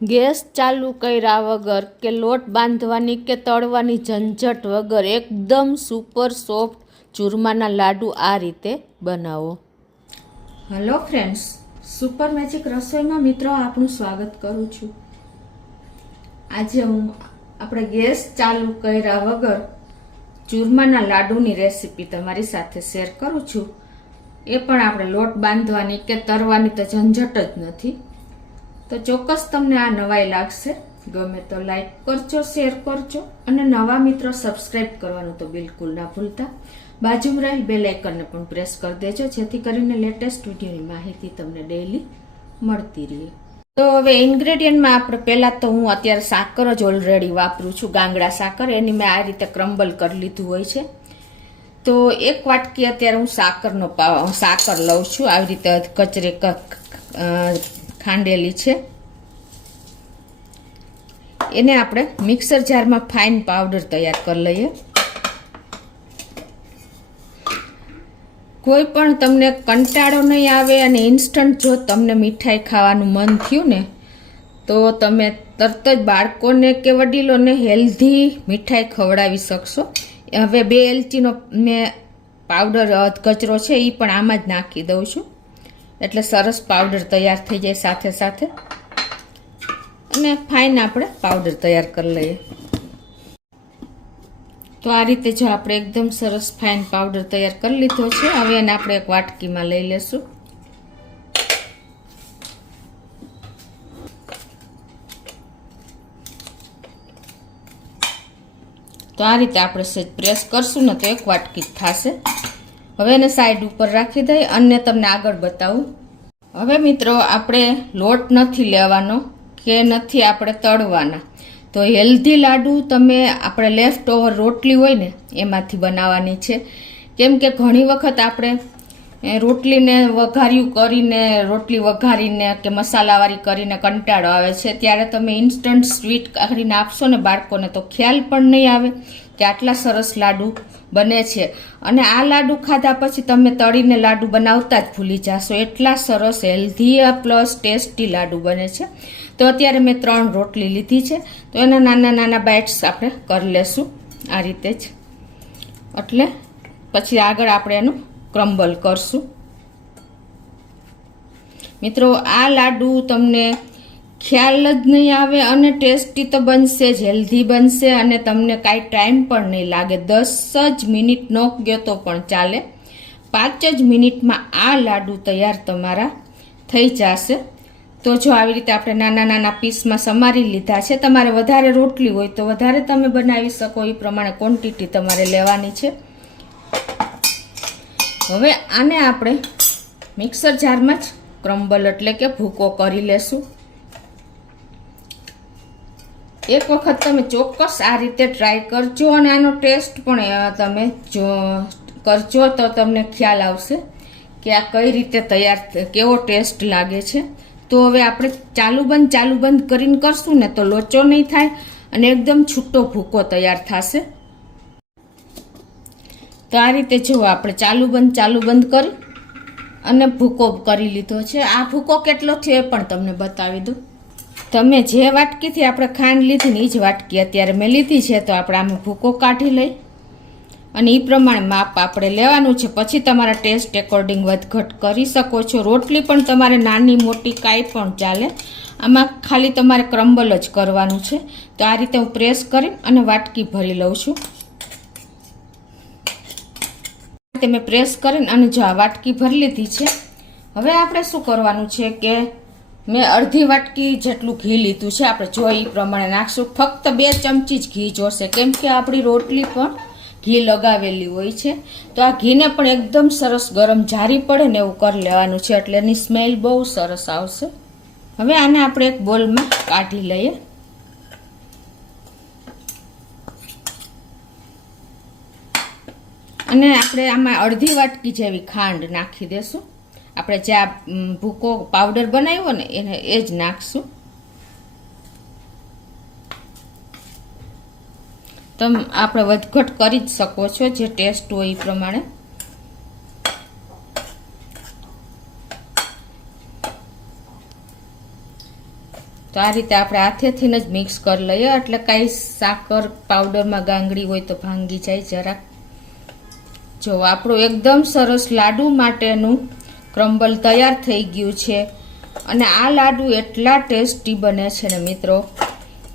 Gas ચાલુ કર્યા વગર કે લોટ બાંધવાની કે તળવાની ઝંઝટ વગર એકદમ સુપર સોફ્ટ ચૂરમાના લાડુ આ રીતે બનાવો. હેલો ફ્રેન્ડ્સ, સુપર મેજિક રસોઈમાં મિત્રો આપનું સ્વાગત કરું છું. આજે હું આપણે ગેસ ચાલુ કર્યા વગર ચૂરમાના લાડુની રેસીપી તમારી સાથે શેર કરું છું. એ પણ આપણે લોટ બાંધવાની કે તળવાની તો ઝંઝટ જ નથી. તો ચોક્કસ તમને આ નવાઈ લાગશે. ગમે તો લાઈક કરજો, શેર કરજો અને નવા મિત્રો સબસ્ક્રાઇબ કરવાનું તો બિલકુલ ના ભૂલતા. બાજુમાં રહેલ બેલ આઇકનને પણ પ્રેસ કરી દેજો, જેથી કરીને લેટેસ્ટ વિડીયોની માહિતી તમને ડેઈલી મળતી રહે. તો હવે ઇન્ગ્રેડિયન્ટમાં આપણે પહેલાં તો હું અત્યારે સાકર જ ઓલરેડી વાપરું છું, ગાંગડા સાકર. એની મેં આ રીતે ક્રમ્બલ કરી લીધું હોય છે. તો એક વાટકી અત્યારે હું સાકર લઉં છું. આવી રીતે કચરે ખાંડેલી છે. એને આપણે મિક્સર જારમાં ફાઇન પાવડર તૈયાર કરી લઈએ. કોઈ પણ તમને કંટાળો નહીં આવે અને ઇન્સ્ટન્ટ જો તમને મીઠાઈ ખાવાનું મન થયું ને તો તમે તરત જ બાળકોને કે વડીલોને હેલ્ધી મીઠાઈ ખવડાવી શકશો. હવે 2 એલચીનો મેં પાવડર કચરો છે એ પણ આમાં જ નાખી દઉં છું, એટલે સરસ પાવડર તૈયાર થઈ જાય સાથે સાથે. અને ફાઇન આપણે પાવડર તૈયાર કરી લઈએ. તો આ રીતે જો આપણે એકદમ સરસ ફાઇન પાવડર તૈયાર કરી લીધો છે. હવે એને આપણે એક વાટકીમાં લઈ લેશું. તો આ રીતે આપણે સેજ પ્રેસ કરશું ને તો એક વાટકી થશે. હવે એને સાઈડ ઉપર રાખી દઈએ અને તમને આગળ બતાવું. હવે મિત્રો આપણે લોટ નથી લેવાનો કે નથી આપણે તળવાના. તો હેલ્ધી લાડુ તમે આપણે લેફ્ટ ઓવર રોટલી હોય ને એમાંથી બનાવવાની છે. કેમ કે ઘણી વખત આપણે રોટલીને રોટલી વઘારીને કે મસાલાવાળી કરીને કંટાળો આવે છે. ત્યારે તમે ઇન્સ્ટન્ટ સ્વીટ કરીને આપશો ને બાળકોને તો ખ્યાલ પણ નહીં આવે કે આટલા સરસ લાડુ બને છે. અને આ લાડુ ખાધા પછી તમે તળીને લાડુ બનાવતા જ ભૂલી જશો. એટલા સરસ હેલ્ધી પ્લસ ટેસ્ટી લાડુ બને છે. તો અત્યારે મેં 3 રોટલી લીધી છે. તો એના નાના નાના બાઇટ્સ આપણે કરી લેશું આ રીતે જ. એટલે પછી આગળ આપણે એનું ક્રમ્બલ કરશું. મિત્રો આ લાડુ તમને ખ્યાલ જ નહીં આવે અને ટેસ્ટી તો બનશે જ, હેલ્ધી બનશે અને તમને કાંઈ ટાઈમ પણ નહીં લાગે. 10 જ મિનિટ ન ગયો તો પણ ચાલે. 5 જ મિનિટમાં આ લાડુ તૈયાર તમારા થઈ જશે. તો જો આવી રીતે આપણે નાના નાના પીસમાં સમારી લીધા છે. તમારે વધારે રોટલી હોય તો વધારે તમે બનાવી શકો, એ પ્રમાણે ક્વોન્ટિટી તમારે લેવાની છે. હવે આને આપણે મિક્સર જારમાં જ ક્રમ્બલ એટલે કે ભૂકો કરી લેશું. એક વખત તમે ચોક્કસ આ રીતે ટ્રાય કરજો અને આનો ટેસ્ટ પણ તમે જો કરજો તો તમને ખ્યાલ આવશે કે આ કઈ રીતે તૈયાર, કેવો ટેસ્ટ લાગે છે. તો હવે આપણે ચાલુ બંધ કરીને કરશું ને તો લોચો નહીં થાય અને એકદમ છૂટો ભૂકો તૈયાર થશે. તો આ રીતે જો આપણે ચાલુ બંધ કરી અને ભૂકો કરી લીધો છે. આ ભૂકો કેટલો થયો એ પણ તમને બતાવી દઉં. તમે જે વાટકીથી આપણે ખાંડ લીધી ને એ જ વાટકી અત્યારે મેં લીધી છે. તો આપણે આમાં ભૂકો કાઢી લઈ અને એ પ્રમાણે માપ આપણે લેવાનું છે. પછી તમારા ટેસ્ટ એકોર્ડિંગ વધઘટ કરી શકો છો. રોટલી પણ તમારે નાની મોટી કાંઈ પણ ચાલે. આમાં ખાલી તમારે ક્રમ્બલ જ કરવાનું છે. તો આ રીતે હું પ્રેસ કરી અને વાટકી ભરી લઉં છું. મેં પ્રેસ કરીને અને જો આ વાટકી ભરી લીધી છે. હવે આપણે શું કરવાનું છે કે મેં અડધી વાટકી જેટલું ઘી લીધું છે. આપણે જો એ પ્રમાણે નાખશું. ફક્ત 2 ચમચી જ ઘી જોશે, કેમ કે આપણી રોટલી પણ ઘી લગાવેલી હોય છે. તો આ ઘીને પણ એકદમ સરસ ગરમ જારી પડે ને એવું કરી લેવાનું છે, એટલે એની સ્મેલ બહુ સરસ આવશે. હવે આને આપણે એક બોલમાં કાઢી લઈએ. અને આપણે આમાં અડધી વાટકી જેવી ખાંડ નાખી દેશું. આપણે જે આ ભૂકો પાવડર બનાવ્યો ને એને એ જ નાખશું. તમે આપણે વધઘટ કરી જ શકો છો, જે ટેસ્ટ હોય એ પ્રમાણે. તો આ રીતે આપણે હાથેથી જ મિક્સ કરી લઈએ, એટલે કાંઈ સાકર પાવડરમાં ગાંગડી હોય તો ભાંગી જાય જરાક. જો આપણું એકદમ સરસ લાડુ માટેનું ક્રમ્બલ તૈયાર થઈ ગયું છે. અને આ લાડુ એટલા ટેસ્ટી બને છે ને મિત્રો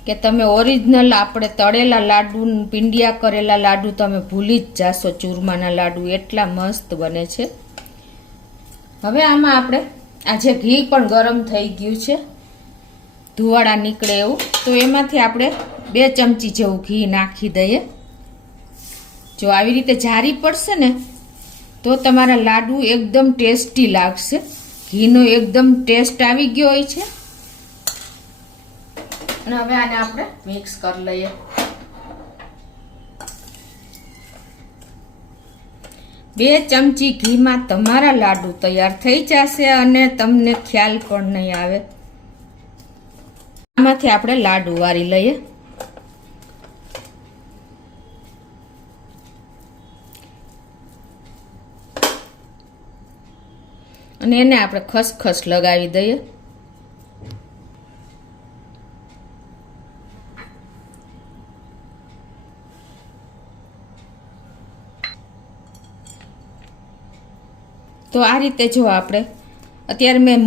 કે તમે ઓરિજિનલ આપણે તળેલા લાડુ, પિંડિયા કરેલા લાડુ તમે ભૂલી જ જાશો. ચૂરમાના લાડુ એટલા મસ્ત બને છે. હવે આમાં આપણે આજે ઘી પણ ગરમ થઈ ગયું છે, ધુવાડા નીકળે એવું, તો એમાંથી આપણે 2 ચમચી જેવું ઘી નાખી દઈએ. જો આવી રીતે જારી પડશે ને તો તમારા લાડુ એકદમ ટેસ્ટી લાગશે. ઘીનો એકદમ ટેસ્ટ આવી ગયો હોય છે. અને હવે આને આપણે મિક્સ કરી લઈએ. બે ચમચી ઘીમાં તમારા લાડુ તૈયાર થઈ જશે અને તમને ખ્યાલ પણ નહીં આવે. આમાંથી આપણે લાડુ વારી લઈએ. અને એને આપણે ખસખસ લગાવી દઈએ. તો આ રીતે જો આપણે અત્યારે મેં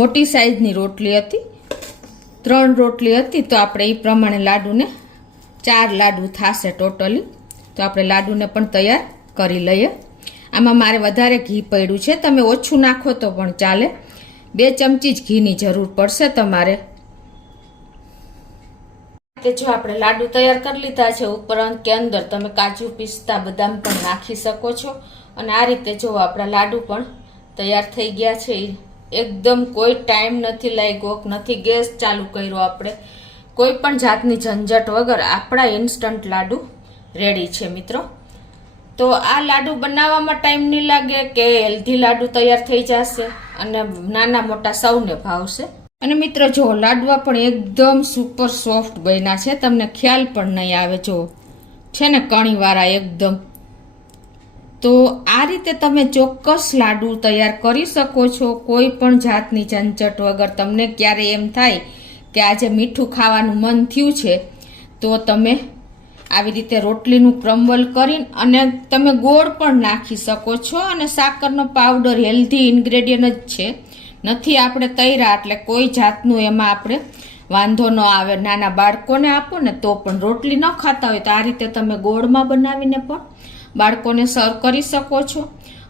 મોટી સાઈઝની રોટલી હતી, 3 રોટલી હતી, તો આપણે એ પ્રમાણે લાડુને 4 લાડુ થશે ટોટલી. તો આપણે લાડુને પણ તૈયાર કરી લઈએ. આમાં મારે વધારે ઘી પડ્યું છે, તમે ઓછું નાખો તો પણ ચાલે. 2 ચમચી જ ઘીની જરૂર પડશે તમારે. જો આપણે લાડુ તૈયાર કરી લીધા છે. ઉપરાંત કે અંદર તમે કાજુ, પિસ્તા, બદામ પણ નાખી શકો છો. અને આ રીતે જો આપણા લાડુ પણ તૈયાર થઈ ગયા છે. એકદમ કોઈ ટાઈમ નથી લાગ્યો, નથી ગેસ ચાલુ કર્યો, આપણે કોઈ પણ જાતની ઝંઝટ વગર આપણા ઇન્સ્ટન્ટ લાડુ રેડી છે મિત્રો. તો આ લાડુ બનાવવામાં ટાઈમ નહીં લાગે કે હેલ્ધી લાડુ તૈયાર થઈ જશે અને નાના મોટા સૌને ભાવશે. અને મિત્રો જો લાડવા પણ એકદમ સુપર સોફ્ટ બન્યા છે, તમને ખ્યાલ પણ નહીં આવે. જો છે ને કણીવાળા એકદમ. તો આ રીતે તમે ચોક્કસ લાડુ તૈયાર કરી શકો છો, કોઈ પણ જાતની ઝંઝટ વગર. તમને ક્યારે એમ થાય કે આજે મીઠું ખાવાનું મન થયું છે તો તમે આવી રીતે રોટલીનું ક્રમ્બલ કરીને અને તમે ગોળ પણ નાખી શકો છો. અને સાકરનો પાવડર હેલ્ધી ઇન્ગ્રેડિયન્ટ જ છે, નથી આપણે તૈયાર, એટલે કોઈ જાતનું એમાં આપણે વાંધો ન આવે. નાના બાળકોને આપો ને તો પણ, રોટલી ન ખાતા હોય તો આ રીતે તમે ગોળમાં બનાવીને પણ બાળકોને સર્વ કરી શકો છો.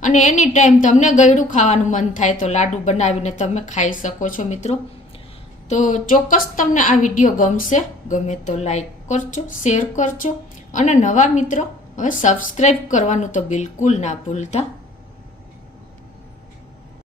અને એની ટાઈમ તમને ગળ્યું ખાવાનું મન થાય તો લાડુ બનાવીને તમે ખાઈ શકો છો મિત્રો. તો ચોક્કસ તમને આ વિડીયો ગમશે. ગમે તો લાઈક કરજો, શેર કરજો. અને નવા મિત્રો હવે સબસ્ક્રાઈબ કરવાનું તો બિલકુલ ના ભૂલતા.